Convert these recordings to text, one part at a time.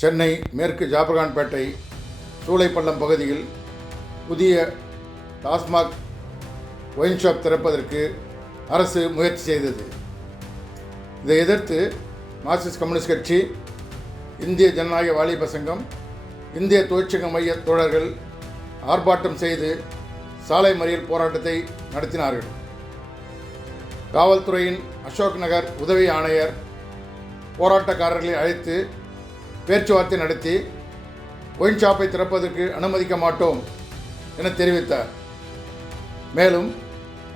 சென்னை மேற்கு ஜாபகான்பேட்டை சூளைப்பள்ளம் பகுதியில் புதிய டாஸ்மாக் ஒயின் ஷாப் திறப்பதற்கு அரசு முயற்சி செய்தது. இதை எதிர்த்து மார்க்சிஸ்ட் கம்யூனிஸ்ட் கட்சி இந்திய ஜனநாயக வாலிப சங்கம் இந்திய தொழிற்சங்க மைய தோழர்கள் ஆர்ப்பாட்டம் செய்து சாலை மறியல் போராட்டத்தை நடத்தினார்கள். காவல்துறையின் அசோக் நகர் உதவி ஆணையர் போராட்டக்காரர்களை அழைத்து பேச்சுவார்த்தை நடத்தி ஒயின் ஷாப்பை திறப்பதற்கு அனுமதிக்க மாட்டோம் என தெரிவித்தார். மேலும்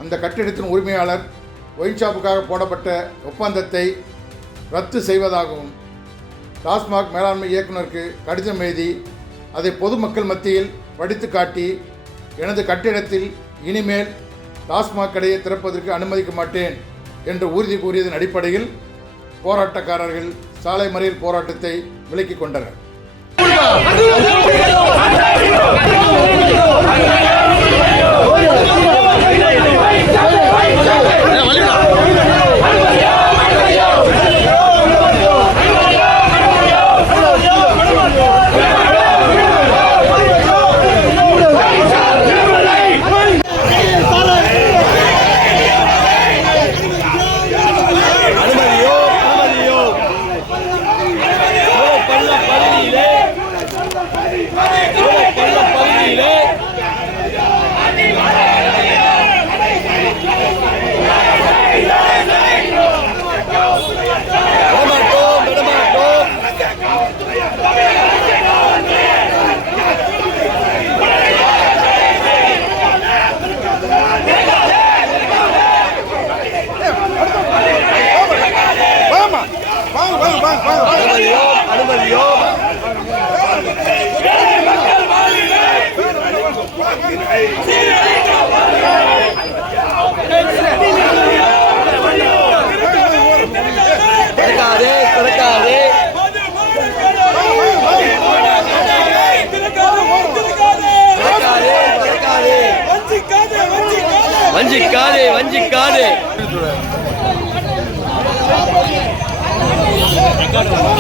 அந்த கட்டிடத்தின் உரிமையாளர் ஒயின் ஷாப்புக்காக போடப்பட்ட ஒப்பந்தத்தை ரத்து செய்வதாகவும் டாஸ்மாக் மேலாண்மை இயக்குனருக்கு கடிதம் எழுதி அதை பொதுமக்கள் மத்தியில் படித்து காட்டி எனது கட்டிடத்தில் இனிமேல் டாஸ்மாக் கடையை திறப்பதற்கு அனுமதிக்க மாட்டேன் என்று உறுதி கூறியதன் அடிப்படையில் போராட்டக்காரர்கள் சாலை மறியல் போராட்டத்தை விலக்கிக் கொண்டனர். அனுமதியோ அனுமதியோ திறக்காதே திறக்காதே வஞ்சிக்காதே வஞ்சிக்காதே. Come on, come on.